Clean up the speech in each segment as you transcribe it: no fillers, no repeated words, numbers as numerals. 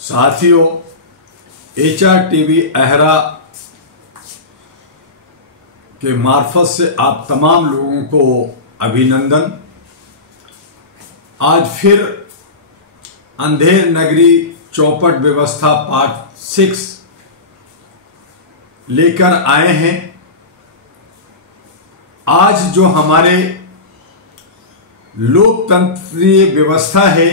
साथियों, HRTV अहरा के मार्फत से आप तमाम लोगों को अभिनंदन। आज फिर अंधेर नगरी चौपट व्यवस्था पार्ट 6 लेकर आए हैं। आज जो हमारे लोकतंत्रीय व्यवस्था है,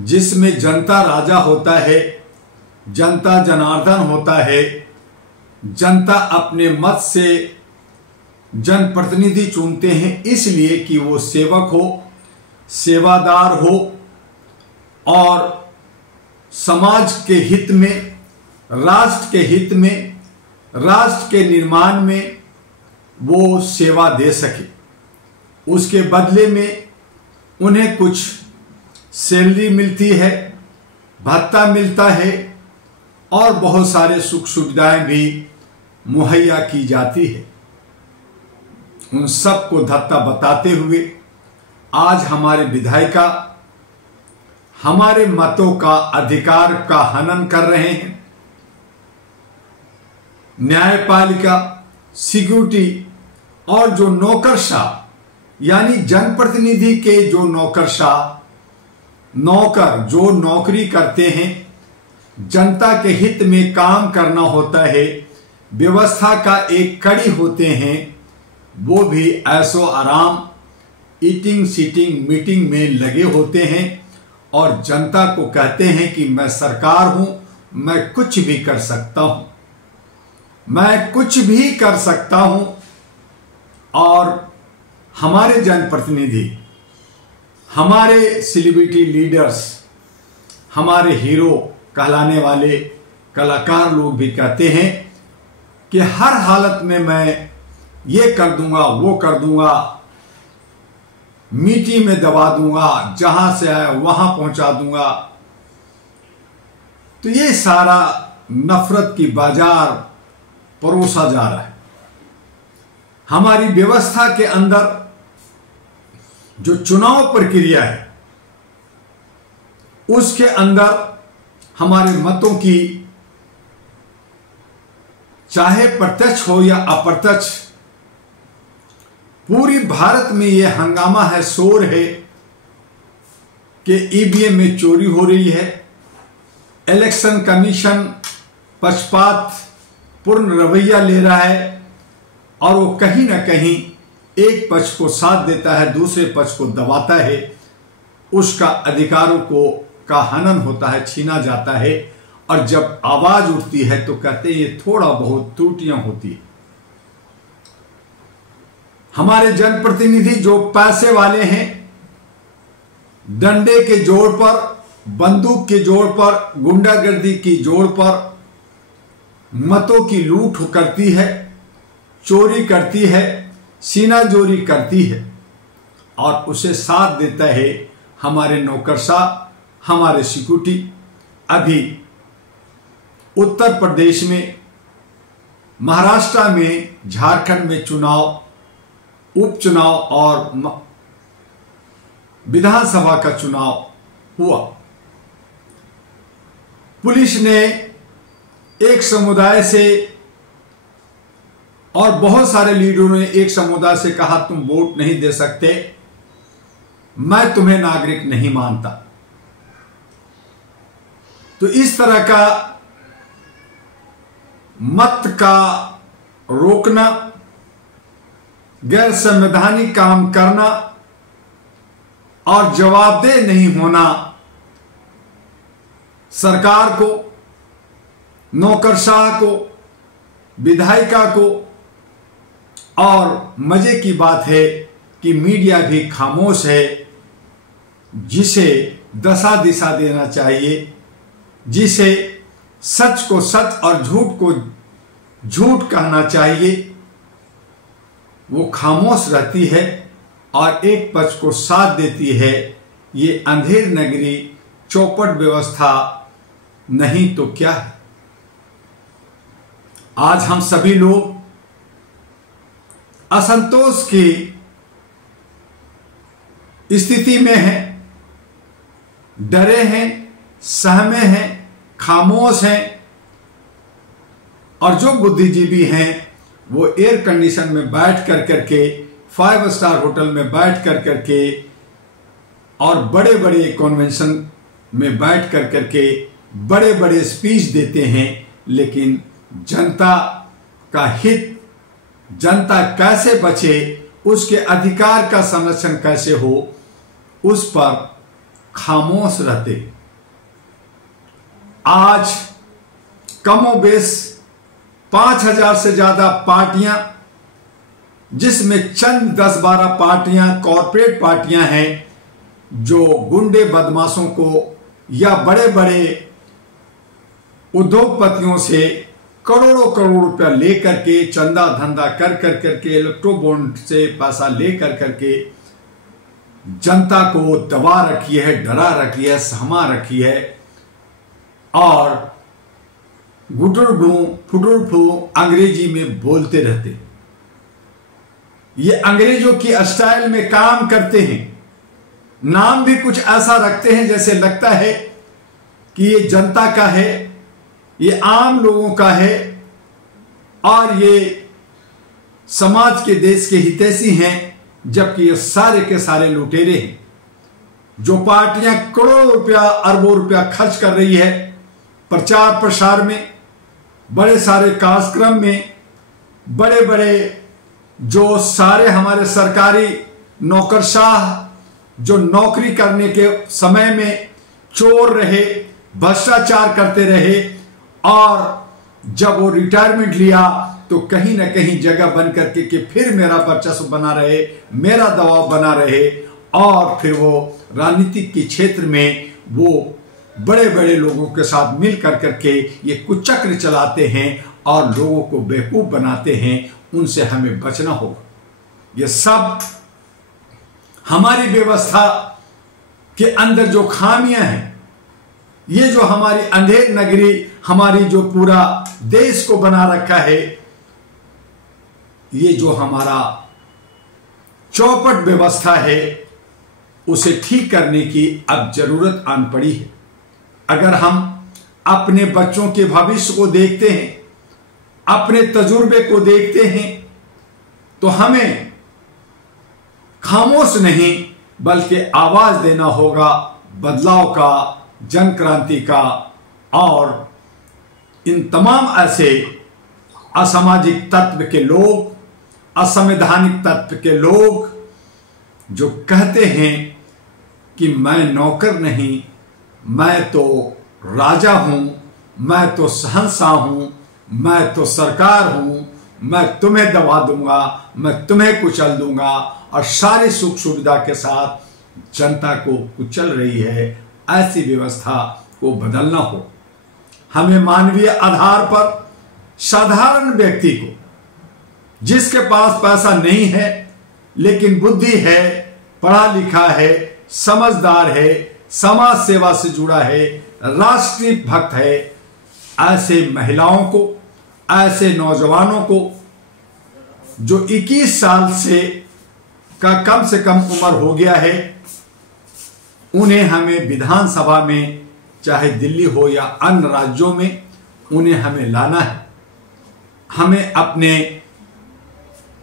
जिसमें जनता राजा होता है, जनता जनार्दन होता है, जनता अपने मत से जनप्रतिनिधि चुनते हैं इसलिए कि वो सेवक हो, सेवादार हो और समाज के हित में, राष्ट्र के हित में, राष्ट्र के निर्माण में वो सेवा दे सके। उसके बदले में उन्हें कुछ सैलरी मिलती है, भत्ता मिलता है और बहुत सारे सुख सुविधाएं भी मुहैया की जाती है। उन सब को धत्ता बताते हुए आज हमारे विधायिका हमारे मतों का अधिकार का हनन कर रहे हैं। न्यायपालिका, सिक्योरिटी और जो नौकरशाह यानी जनप्रतिनिधि के जो नौकरशाह नौकर जो नौकरी करते हैं, जनता के हित में काम करना होता है, व्यवस्था का एक कड़ी होते हैं, वो भी ऐसो आराम ईटिंग सीटिंग मीटिंग में लगे होते हैं और जनता को कहते हैं कि मैं सरकार हूं, मैं कुछ भी कर सकता हूं, मैं कुछ भी कर सकता हूं। और हमारे जनप्रतिनिधि, हमारे सेलिब्रिटी लीडर्स, हमारे हीरो कहलाने वाले कलाकार लोग भी कहते हैं कि हर हालत में मैं ये कर दूंगा, वो कर दूंगा, मिट्टी में दबा दूंगा, जहां से आया वहां पहुंचा दूंगा। तो ये सारा नफरत की बाजार परोसा जा रहा है। हमारी व्यवस्था के अंदर जो चुनाव प्रक्रिया है, उसके अंदर हमारे मतों की चाहे प्रत्यक्ष हो या अप्रत्यक्ष पूरी भारत में यह हंगामा है, शोर है कि ईवीएम में चोरी हो रही है। इलेक्शन कमीशन पक्षपात पूर्ण रवैया ले रहा है और वो कहीं ना कहीं एक पक्ष को साथ देता है, दूसरे पक्ष को दबाता है, उसका अधिकारों को का हनन होता है, छीना जाता है। और जब आवाज उठती है तो कहते हैं ये थोड़ा बहुत त्रुटियां होती है। हमारे जनप्रतिनिधि जो पैसे वाले हैं, डंडे के जोर पर, बंदूक के जोर पर, गुंडागर्दी की जोर पर मतों की लूट करती है, चोरी करती है, सीनाजोरी करती है और उसे साथ देता है हमारे नौकरशाह, हमारे सिक्योरिटी। अभी उत्तर प्रदेश में, महाराष्ट्र में, झारखंड में चुनाव, उपचुनाव और विधानसभा का चुनाव हुआ। पुलिस ने एक समुदाय से और बहुत सारे लीडरों ने एक समुदाय से कहा तुम वोट नहीं दे सकते, मैं तुम्हें नागरिक नहीं मानता। तो इस तरह का मत का रोकना, गैर संवैधानिक काम करना और जवाबदेह नहीं होना सरकार को, नौकरशाह को, विधायिका को। और मजे की बात है कि मीडिया भी खामोश है, जिसे दशा दिशा देना चाहिए, जिसे सच को सच और झूठ को झूठ कहना चाहिए, वो खामोश रहती है और एक पक्ष को साथ देती है। ये अंधेर नगरी चौपट व्यवस्था नहीं तो क्या है। आज हम सभी लोग असंतोष की स्थिति में हैं, डरे हैं, सहमे हैं, खामोश हैं, और जो बुद्धिजीवी हैं वो एयर कंडीशन में बैठ कर करके, 5 स्टार होटल में बैठ कर करके और बड़े बड़े कन्वेंशन में बैठ कर करके बड़े बड़े स्पीच देते हैं, लेकिन जनता का हित, जनता कैसे बचे, उसके अधिकार का संरक्षण कैसे हो, उस पर खामोश रहते। आज कमोबेश 5000 से ज्यादा पार्टियां, जिसमें चंद 10-12 पार्टियां कॉरपोरेट पार्टियां हैं जो गुंडे बदमाशों को या बड़े बड़े उद्योगपतियों से करोड़ों करोड़ रुपया लेकर के, चंदा धंधा कर कर करके, इलेक्ट्रो बॉन्ड से पैसा लेकर करके जनता को दबा रखी है, डरा रखी है, सहमा रखी है, और गुटुरगु फुटुरफू अंग्रेजी में बोलते रहते। ये अंग्रेजों की स्टाइल में काम करते हैं। नाम भी कुछ ऐसा रखते हैं जैसे लगता है कि ये जनता का है, ये आम लोगों का है, और ये समाज के, देश के हितैषी हैं, जबकि ये सारे के सारे लुटेरे हैं। जो पार्टियां करोड़ों रुपया, अरबों रुपया खर्च कर रही है प्रचार प्रसार में, बड़े सारे कार्यक्रम में, बड़े बड़े जो सारे हमारे सरकारी नौकरशाह जो नौकरी करने के समय में चोर रहे, भ्रष्टाचार करते रहे, और जब वो रिटायरमेंट लिया तो कहीं ना कहीं जगह बन करके कि फिर मेरा वर्चस्व बना रहे, मेरा दबाव बना रहे, और फिर वो राजनीतिक के क्षेत्र में वो बड़े बड़े लोगों के साथ मिल कर करके ये कुचक्र चलाते हैं और लोगों को बेवकूफ बनाते हैं। उनसे हमें बचना होगा। ये सब हमारी व्यवस्था के अंदर जो खामियां हैं, ये जो हमारी अंधेर नगरी, हमारी जो पूरा देश को बना रखा है, ये जो हमारा चौपट व्यवस्था है, उसे ठीक करने की अब जरूरत आन पड़ी है। अगर हम अपने बच्चों के भविष्य को देखते हैं, अपने तजुर्बे को देखते हैं, तो हमें खामोश नहीं बल्कि आवाज देना होगा बदलाव का, जन क्रांति का, और इन तमाम ऐसे असामाजिक तत्व के लोग, असंवैधानिक तत्व के लोग जो कहते हैं कि मैं नौकर नहीं, मैं तो राजा हूं, मैं तो शहंशाह हूं, मैं तो सरकार हूं, मैं तुम्हें दबा दूंगा, मैं तुम्हें कुचल दूंगा, और सारी सुख सुविधा के साथ जनता को कुचल रही है। ऐसी व्यवस्था को बदलना हो। हमें मानवीय आधार पर साधारण व्यक्ति को, जिसके पास पैसा नहीं है लेकिन बुद्धि है, पढ़ा लिखा है, समझदार है, समाज सेवा से जुड़ा है, राष्ट्रीय भक्त है, ऐसे महिलाओं को, ऐसे नौजवानों को जो 21 साल का कम से कम उम्र हो गया है, उन्हें हमें विधानसभा में, चाहे दिल्ली हो या अन्य राज्यों में, उन्हें हमें लाना है। हमें अपने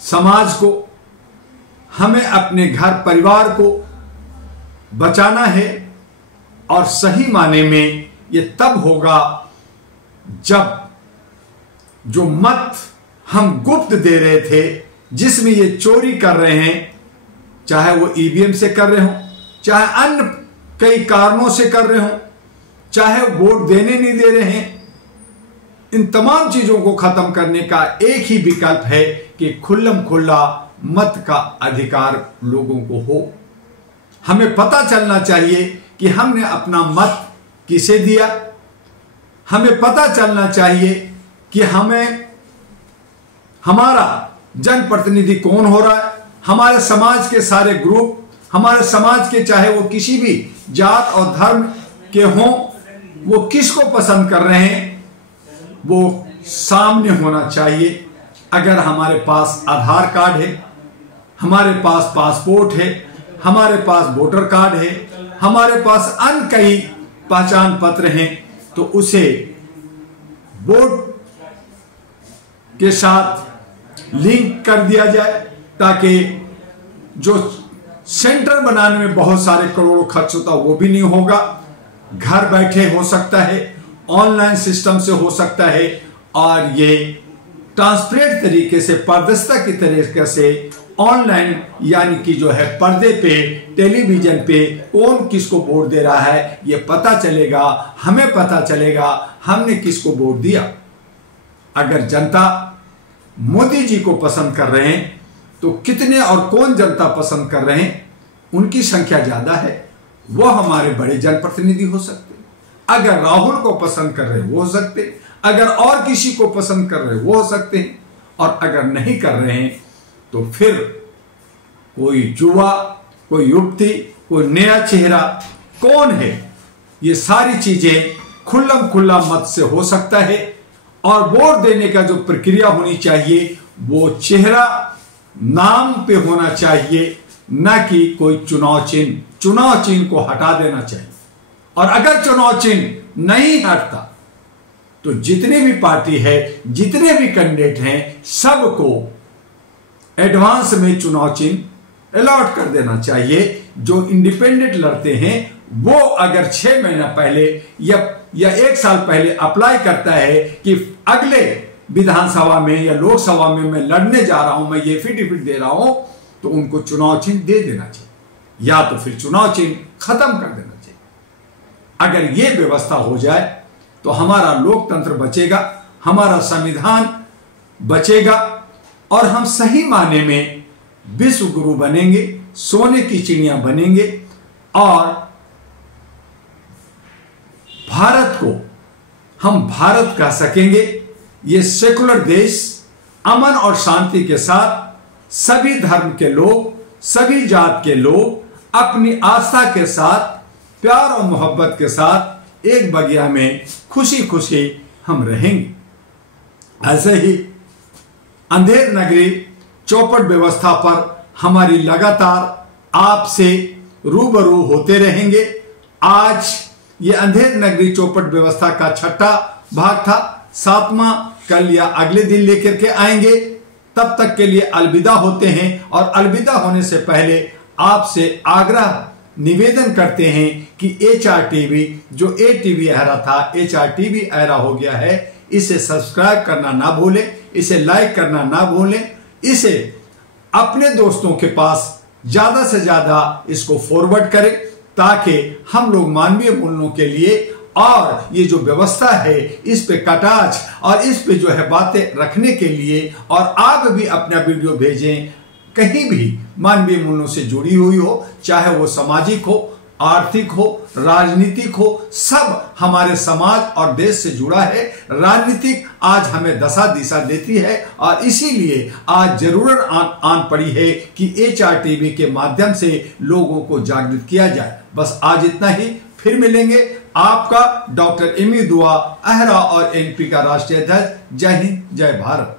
समाज को, हमें अपने घर परिवार को बचाना है, और सही माने में ये तब होगा जब जो मत हम गुप्त दे रहे थे, जिसमें ये चोरी कर रहे हैं, चाहे वो ईवीएम से कर रहे हो, चाहे अन्य कई कारणों से कर रहे हो, चाहे वोट देने नहीं दे रहे हैं, इन तमाम चीजों को खत्म करने का एक ही विकल्प है कि खुल्लम खुल्ला मत का अधिकार लोगों को हो। हमें पता चलना चाहिए कि हमने अपना मत किसे दिया। हमें पता चलना चाहिए कि हमें हमारा जनप्रतिनिधि कौन हो रहा है। हमारे समाज के सारे ग्रुप, हमारे समाज के चाहे वो किसी भी जात और धर्म के हों, वो किसको पसंद कर रहे हैं, वो सामने होना चाहिए। अगर हमारे पास आधार कार्ड है, हमारे पास पासपोर्ट है, हमारे पास वोटर कार्ड है, हमारे पास अन्य कई पहचान पत्र हैं तो उसे बोर्ड के साथ लिंक कर दिया जाए, ताकि जो सेंटर बनाने में बहुत सारे करोड़ों खर्च होता वो भी नहीं होगा। घर बैठे हो सकता है, ऑनलाइन सिस्टम से हो सकता है, और ये ट्रांसपेरेंट तरीके से, पारदर्शिता की तरीके से ऑनलाइन यानी कि जो है पर्दे पे, टेलीविजन पे कौन किसको वोट दे रहा है ये पता चलेगा, हमें पता चलेगा हमने किसको वोट दिया। अगर जनता मोदी जी को पसंद कर रहे हैं तो कितने और कौन जनता पसंद कर रहे हैं, उनकी संख्या ज्यादा है, वो हमारे बड़े जनप्रतिनिधि हो सकते हैं। अगर राहुल को पसंद कर रहे हैं वो हो सकते हैं, अगर और किसी को पसंद कर रहे हैं वो हो सकते हैं, और अगर नहीं कर रहे हैं तो फिर कोई युवा, कोई युवती, कोई नया चेहरा कौन है, ये सारी चीजें खुल्लम खुल्ला मत से हो सकता है। और वोट देने का जो प्रक्रिया होनी चाहिए वो चेहरा नाम पे होना चाहिए, न कि कोई चुनाव चिन्ह। चुनाव चिन्ह को हटा देना चाहिए, और अगर चुनाव चिन्ह नहीं हटता तो जितने भी पार्टी है, जितने भी कैंडिडेट हैं, सबको एडवांस में चुनाव चिन्ह अलॉट कर देना चाहिए। जो इंडिपेंडेंट लड़ते हैं वो अगर 6 महीना पहले या 1 साल पहले अप्लाई करता है कि अगले विधानसभा में या लोकसभा में मैं लड़ने जा रहा हूं, मैं ये एफिडेविट दे रहा हूं, तो उनको चुनाव चिन्ह दे देना चाहिए, या तो फिर चुनाव चिन्ह खत्म कर देना चाहिए। अगर ये व्यवस्था हो जाए तो हमारा लोकतंत्र बचेगा, हमारा संविधान बचेगा, और हम सही माने में विश्व गुरु बनेंगे, सोने की चिड़िया बनेंगे, और भारत को हम भारत कह सकेंगे। ये सेकुलर देश अमन और शांति के साथ सभी धर्म के लोग, सभी जात के लोग अपनी आस्था के साथ, प्यार और मोहब्बत के साथ एक बगिया में खुशी खुशी हम रहेंगे। ऐसे ही अंधेर नगरी चौपट व्यवस्था पर हमारी लगातार आपसे रूबरू होते रहेंगे। आज ये अंधेर नगरी चौपट व्यवस्था का 6ठा भाग था, 7वां कल या अगले दिन लेकर के आएंगे। तब तक के लिए अलविदा होते हैं, और अलविदा होने से पहले आपसे आग्रह निवेदन करते हैं कि HR टीवी, जो ATV एरा था, HR टीवी एरा हो गया है, इसे सब्सक्राइब करना ना भूलें, इसे लाइक करना ना भूलें, इसे अपने दोस्तों के पास ज्यादा से ज्यादा इसको फॉरवर्ड करें, ताकि हम लोग मानवीय मूल्यों के लिए और ये जो व्यवस्था है इस पे कटाक्ष और इस पे जो है बातें रखने के लिए, और आप भी अपना वीडियो भेजें कहीं भी मानवीय मूल्यों से जुड़ी हुई हो, चाहे वो सामाजिक हो, आर्थिक हो, राजनीतिक हो, सब हमारे समाज और देश से जुड़ा है। राजनीतिक आज हमें दशा दिशा देती है, और इसीलिए आज जरूरत आन पड़ी है कि HR टीवी के माध्यम से लोगों को जागृत किया जाए। बस आज इतना ही, फिर मिलेंगे। आपका डॉक्टर एमी दुआ, अहरा और NP का राष्ट्रीय अध्यक्ष। जय हिंद, जय भारत।